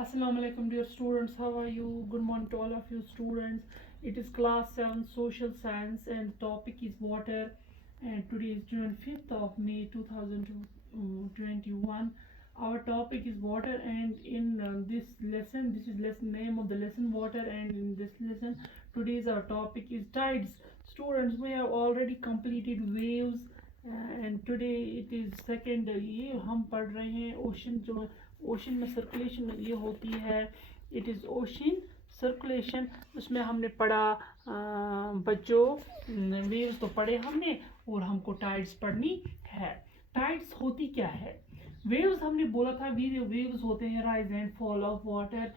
Assalamu alaikum dear students, how are you? Good morning to all of you students. It is class 7 social science and the topic is water, and today is June 5th of May 2021. Our topic is water, and in this lesson, this is lesson name of the lesson water, and in this lesson today's our topic is tides. Students, we have already completed waves, and today it is second, ये हम पढ़ रहे हैं ocean. जो ocean में circulation ये होती है, इट इज़ ओशन सर्कुलेशन. उसमें हमने पढ़ा बच्चों, वेव्स तो पढ़े हमने और हमको टाइड्स पढ़नी है. टाइड्स होती क्या है? वेव्स हमने बोला था, वेव्स होते हैं rise and fall of water.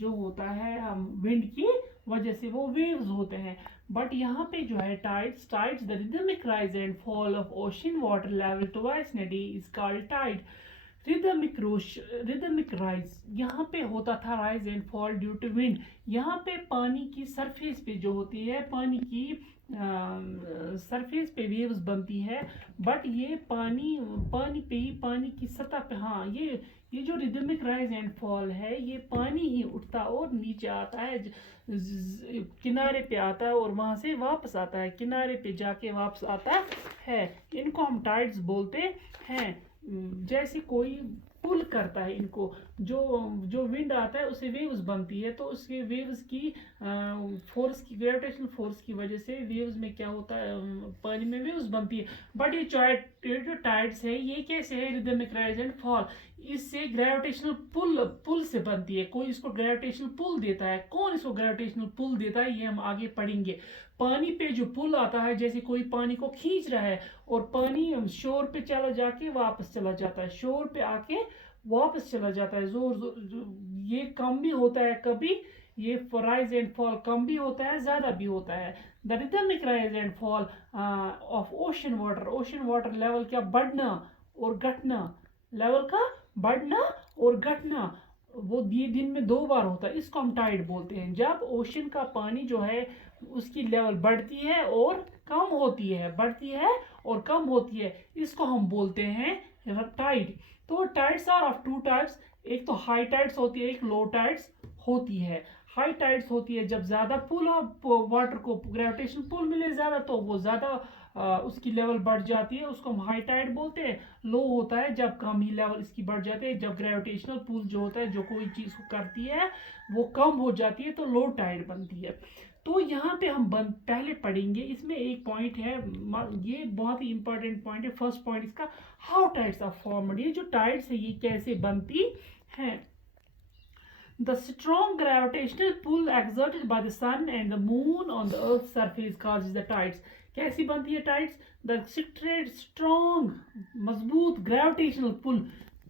जो होता है विंड की वजह से वो वेव्स होते हैं. बट यहाँ पे जो है tides the rhythmic rise and fall of ocean water level twice in a day is called tide. Rhythmic rise, यहाँ पे होता था rise and fall due to wind. यहाँ पे पानी की सरफेस पे जो होती है, पानी की सरफेस पे वेव्स बनती है. बट ये पानी पे ही, पानी की सतह पे, हाँ, ये जो रिदमिक राइज एंड फॉल है, ये पानी ही उठता और नीचे आता है, किनारे पे आता है और वहां से वापस आता है, किनारे पे जाके वापस आता है. इनको हम टाइड्स बोलते हैं. जैसे कोई पुल करता है इनको, जो विंड आता है उससे वेव्स बनती है, तो उसके वेव्स की फोर्स की, ग्रेविटेशनल फोर्स की वजह से वेव्स में क्या होता है, पानी में वेव्स बनती है. बट ये जो टाइड्स है, ये कैसे है? Rhythmic rise and fall. इससे ग्रेविटेशनल पुल से बनती है. कोई इसको ग्रेविटेशनल पुल देता है. कौन इसको ग्रेविटेशनल पुल देता है, ये हम आगे पढ़ेंगे. पानी पे जो पुल आता है, जैसे कोई पानी को खींच रहा है और पानी शोर पे चला जाके वापस चला जाता है, शोर पे आके वापस चला जाता है. ये कम भी होता है कभी, ये राइज एंड फॉल कम भी होता है, ज्यादा भी होता है. The rhythmic rise and fall of ocean water level क्या बढ़ना और घटना, लेवल का बढ़ना और घटना, वो ये दिन में 2 बार होता है. इसको हम टाइड बोलते हैं. जब ओशन का पानी जो है उसकी लेवल बढ़ती है और कम होती है, बढ़ती है और कम होती है, इसको हम बोलते हैं टाइड. तो टाइड्स आर ऑफ 2 टाइप्स. एक तो हाई टाइड्स होती है, एक लो टाइड्स होती है. हाई टाइड्स होती है जब ज्यादा पुल हो, वाटर को ग्रेविटेशन पुल मिले ज्यादा, तो वो ज्यादा उसकी लेवल बढ़ जाती है, उसको हम हाई टाइड बोलते हैं. लो होता है जब कम ही लेवल इसकी बढ़ जाती है, जब ग्रेविटेशनल पुल जो होता है, जो कोई चीज को करती है वो कम हो जाती है, तो लो टाइड बनती है. तो यहाँ पे हम पहले पढ़ेंगे. इसमें एक पॉइंट है, ये बहुत ही इंपॉर्टेंट पॉइंट है. फर्स्ट पॉइंट इसका, हाउ टाइड्स आर फॉर्मड. ये जो टाइड्स है ये कैसे बनती है? The strong gravitational pull exerted by the sun and the moon on the earth's surface causes the tides. कैसी बनती है टाइड्स? The strong, मजबूत ग्रेविटेशनल पुल.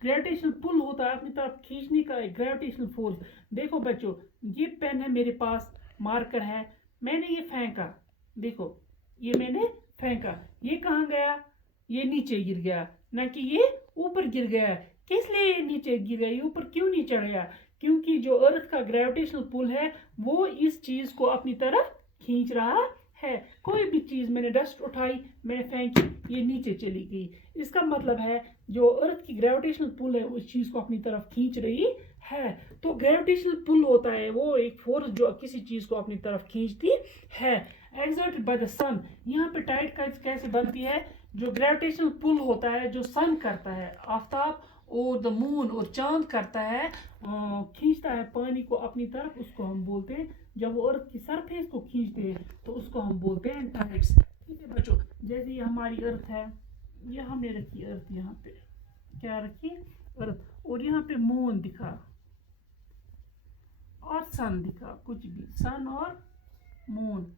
ग्रेविटेशनल पुल होता है अपनी तरफ खींचने का एक ग्रेविटेशनल फोर्स. देखो बच्चों, ये पेन है मेरे पास, मार्कर है, मैंने ये फेंका, देखो ये मैंने फेंका, ये कहाँ गया? ये नीचे गिर गया, ना कि ये ऊपर गिर गया. किस लिए ये नीचे गिर गया, ये ऊपर क्यों नहीं चढ़ गया? क्योंकि जो अर्थ का ग्रेविटेशनल पुल है वो इस चीज को अपनी तरफ खींच रहा है. कोई भी चीज मैंने डस्ट उठाई, मैंने फेंकी, ये नीचे चली गई. इसका मतलब है जो अर्थ की ग्रेविटेशनल पुल है उस चीज को अपनी तरफ खींच रही है. तो ग्रेविटेशनल पुल होता है वो एक फोर्स जो किसी चीज को अपनी तरफ खींचती है. एक्सर्टेड बाय द सन. यहाँ पे टाइड कैसे बनती है? जो ग्रेविटेशनल पुल होता है, जो सन करता है, आफ्ताब और द मून और चांद करता है, खींचता है पानी को अपनी तरफ, उसको हम बोलते हैं, जब वो अर्थ की सरफेस को खींचते हैं तो उसको हम बोलते हैं टाइड्स. ठीक है बच्चों, जैसे ये हमारी अर्थ है, ये हमने रखी अर्थ, यहाँ पे क्या रखी? अर्थ. और यहाँ पे मून दिखा और सन दिखा, कुछ भी, सन और मून.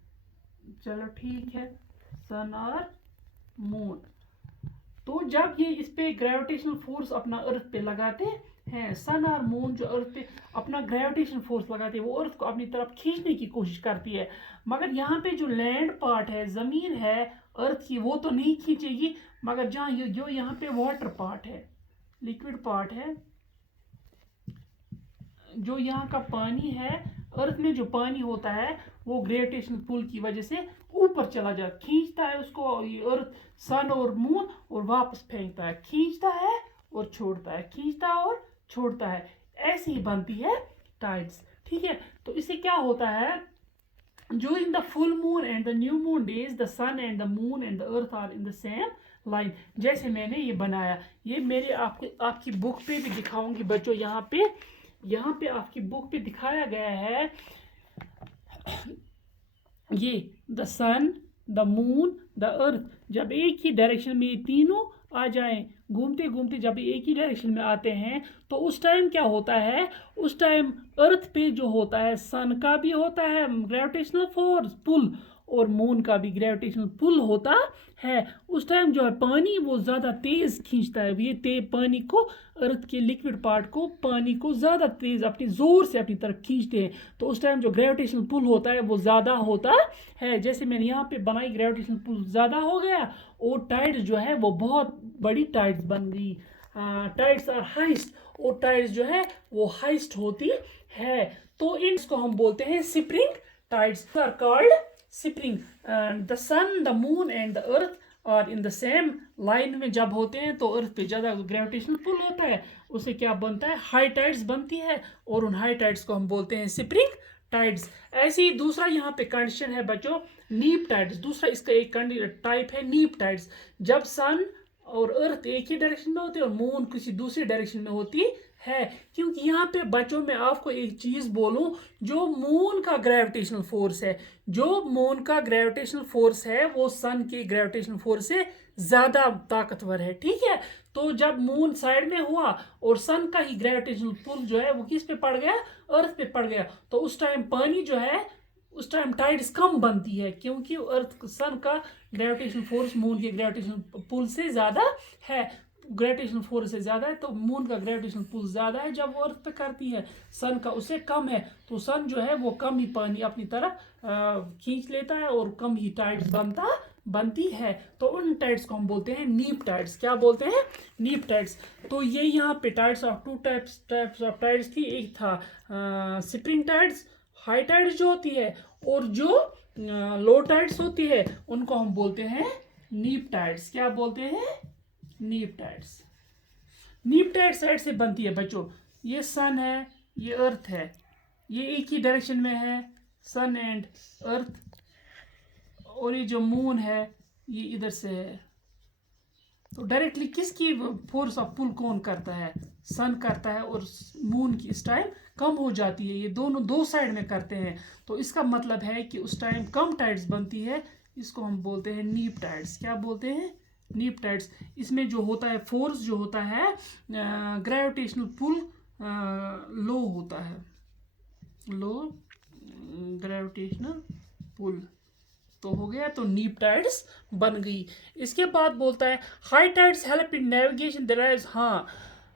चलो ठीक है, सन और मून. तो जब ये इस पे ग्रेविटेशनल फोर्स अपना अर्थ पे लगाते हैं, सन और मून जो अर्थ पे अपना ग्रेविटेशनल फोर्स लगाते हैं, वो अर्थ को अपनी तरफ खींचने की कोशिश करती है. मगर यहाँ पे जो लैंड पार्ट है, जमीन है अर्थ की, वो तो नहीं खींचेगी. मगर जहाँ जो यहाँ पे वाटर पार्ट है, लिक्विड पार्ट है, जो यहाँ का पानी है, अर्थ में जो पानी होता है वो ग्रेविटेशनल पुल की वजह से ऊपर चला जाता, खींचता है उसको अर्थ, सन और मून, और वापस फेंकता है, खींचता है और छोड़ता है, खींचता और छोड़ता है. ऐसे ही बनती है टाइड्स, ठीक है। तो इससे क्या होता है, during the full moon and the new moon days the sun and the moon and the earth are in the same line। जैसे मैंने ये बनाया, ये मेरे आपकी बुक पे भी दिखाऊंगी बच्चों। यहाँ पे आपकी बुक पे दिखाया गया है ये the sun, the moon, the earth, जब एक ही डायरेक्शन में ये तीनों आ जाएं, घूमते घूमते जब एक ही डायरेक्शन में आते हैं, तो उस टाइम क्या होता है, उस टाइम अर्थ पे जो होता है, सन का भी होता है ग्रेविटेशनल फोर्स पुल, और मून का भी ग्रेविटेशनल पुल होता है। उस टाइम जो है पानी वो ज़्यादा तेज़ खींचता है, ये पानी को, अर्थ के लिक्विड पार्ट को, पानी को ज़्यादा तेज़ अपनी ज़ोर से अपनी तरफ खींचते हैं। तो उस टाइम जो ग्रेविटेशनल पुल होता है वो ज़्यादा होता है। जैसे मैंने यहाँ पे बनाई, ग्रेविटेशनल पुल ज़्यादा हो गया और टाइड्स जो है वो बहुत बड़ी टाइड्स बन गई। टाइड्स आर हाइस्ट, और टाइड्स जो है वो हाइस्ट होती है। तो इनको हम बोलते हैं spring tides are called spring. The sun, the moon and the earth और इन द सेम लाइन में जब होते हैं तो अर्थ पे ज़्यादा ग्रेविटेशनल पुल होता है, उससे क्या बनता है, हाई टाइड्स बनती है, और उन हाई टाइड्स को हम बोलते हैं स्प्रिंग टाइड्स। ऐसे ही दूसरा यहाँ पे कंडीशन है बच्चों, नीप टाइड्स। दूसरा इसका एक टाइप है नीप टाइड्स, जब सन और अर्थ एक ही डायरेक्शन में होते हैं और मून किसी दूसरी डायरेक्शन में होती है। क्योंकि यहाँ पे बच्चों मैं आपको एक चीज़ बोलूँ, जो मून का ग्रेविटेशनल फोर्स है, जो मून का ग्रेविटेशनल फोर्स है वो सन के ग्रेविटेशनल फोर्स से ज़्यादा ताकतवर है, ठीक है। तो जब मून साइड में हुआ और सन का ही ग्रेविटेशनल पुल जो है वो किस पे पड़ गया, अर्थ पे पड़ गया, तो उस टाइम पानी जो है, उस टाइम टाइड्स कम बनती है, क्योंकि अर्थ सन का ग्रेविटेशनल फोर्स मून के ग्रेविटेशनल पुल से ज़्यादा है। ग्रेविटेशनल फोर्स से ज़्यादा है तो मून का ग्रेविटेशनल पुल ज़्यादा है जब वो अर्थ पे करती है, सन का उससे कम है, तो सन जो है वो कम ही पानी अपनी तरफ खींच लेता है और कम ही टाइड्स बनती है। तो उन टाइड्स को हम बोलते हैं नीप टाइड्स। क्या बोलते हैं, नीप टाइड्स। तो ये यहाँ पे tides of two types of tides थी। एक था स्प्रिंग टाइड्स, हाई टाइड्स जो होती है, और जो लो टाइड्स होती है उनको हम बोलते हैं नीप टाइड्स। क्या बोलते हैं, नीप टाइड्स। नीप टाइड साइड से बनती है बच्चों, ये सन है, ये अर्थ है, ये एक ही डायरेक्शन में है, सन एंड अर्थ, और ये जो मून है ये इधर से है। तो डायरेक्टली किसकी फोर्स ऑफ पुल कौन करता है, सन करता है, और मून की इस टाइम कम हो जाती है। ये दोनों दो साइड में करते हैं, तो इसका मतलब है कि उस टाइम कम टाइड्स बनती है। इसको हम बोलते हैं नीप टाइड्स। क्या बोलते हैं, नीप टाइड्स। इसमें जो होता है फोर्स जो होता है, ग्रेविटेशनल पुल लो होता है, लो ग्रेविटेशनल पुल। तो हो गया, तो नीप टाइड्स बन गई। इसके बाद बोलता है high tides help in navigation the rise. हाँ,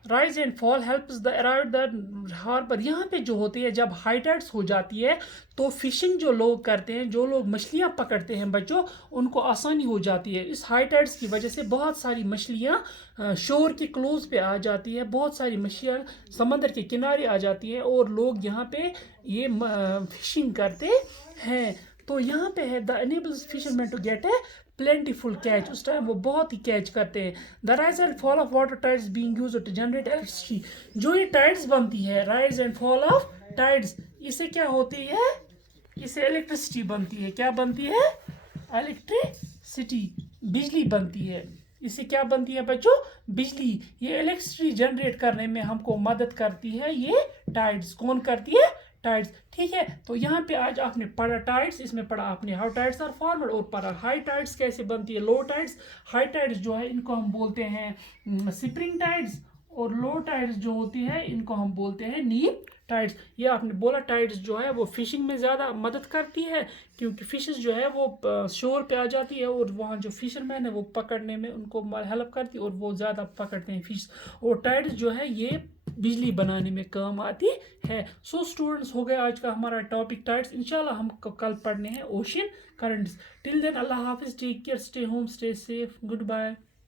rise and fall helps the around the harbour. यहाँ पे जो होती है, जब हाई टाइड्स हो जाती है तो फिशिंग जो लोग करते हैं, जो लोग मछलियाँ पकड़ते हैं बच्चों, उनको आसानी हो जाती है। इस हाई टाइड्स की वजह से बहुत सारी मछलियाँ शोर के क्लोज पे आ जाती है, बहुत सारी मछलियाँ समंदर के किनारे आ जाती है, और लोग यहाँ पे ये फिशिंग करते हैं। तो यहाँ पे है the enables fisherman to get a plentiful catch. उस टाइम वो बहुत ही कैच करते हैं। The rise and fall of water tides being used to generate electricity. जो ये टाइड्स बनती है, rise and fall of tides, इससे क्या होती है, इससे इलेक्ट्रिसिटी बनती है। क्या बनती है, इलेक्ट्रिसिटी, बिजली बनती है। इससे क्या बनती है बच्चों, बिजली। ये इलेक्ट्रिसिटी जनरेट करने में हमको मदद करती है, ये टाइड्स। कौन करती है, टाइड्स, ठीक है। तो यहाँ पे आज आपने पढ़ा टाइड्स, इसमें पढ़ा आपने हाउ टाइड्स आर फॉर्मड, और पढ़ा हाई टाइड्स कैसे बनती है, लो टाइड्स। हाई टाइड्स जो है इनको हम बोलते हैं स्प्रिंग टाइड्स, और लो टाइड्स जो होती है इनको हम बोलते हैं नीप टाइड्स। ये आपने बोला टाइड्स जो है वो फिशिंग में ज़्यादा मदद करती है, क्योंकि फिशेस जो है वो शोर पे आ जाती है, और वहाँ जो फिशरमैन है वो पकड़ने में उनको हेल्प करती है, और वो ज़्यादा पकड़ते हैं फिश। और टाइड्स जो है ये बिजली बनाने में काम आती है। सो स्टूडेंट्स, हो गया आज का हमारा टॉपिक टाइड्स। इंशाल्लाह हम कल पढ़ने हैं ओशन करंट्स। टिल देन अल्लाह हाफिज़, take care, stay home, stay safe, good bye.